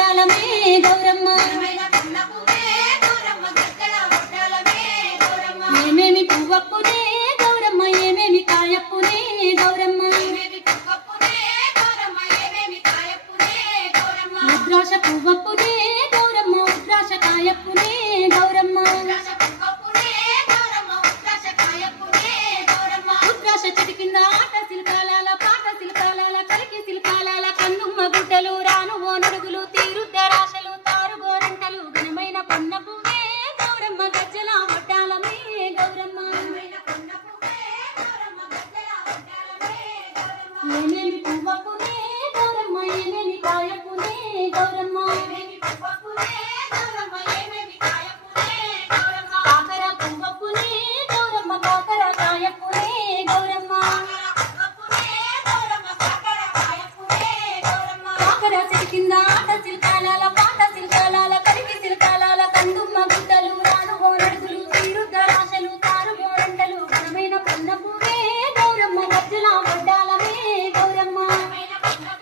వడ్డాలమే గౌరమ్మ ఏమేమి పువ్వప్పునే గౌరమ్మ ఏమేమి కాయప్పునే గౌరమ్మ ఉద్రాశ పువ్వప్పునే గౌరమ్మ ఉద్రాశ కాయప్పునే గౌరమ్మ ఉద్రాశ చెట్టు కింద ఆట శిల్పాల పాట శిల్పాల కలికి శిల్పాల కన్నుమ్మ గుడ్డలు రాను ఓనడుగులు తీరుద్దరాశలు తారు గోరంటలు ఘనమైన పొన్న పువ్వే గౌరమ్మ గజ్జల వడ్డాలమే గౌరమ్మ ఏమేమి పువ్వప్పునే గౌరమ్మ ఏమేమి కాయప్పునే గౌరమ్మ కాకర పువ్వప్పునే గౌరమ్మ కాకర కాయప్పునే గౌరమ్మ కాకర చెట్టు కింద ఆట శిల్పాల పాట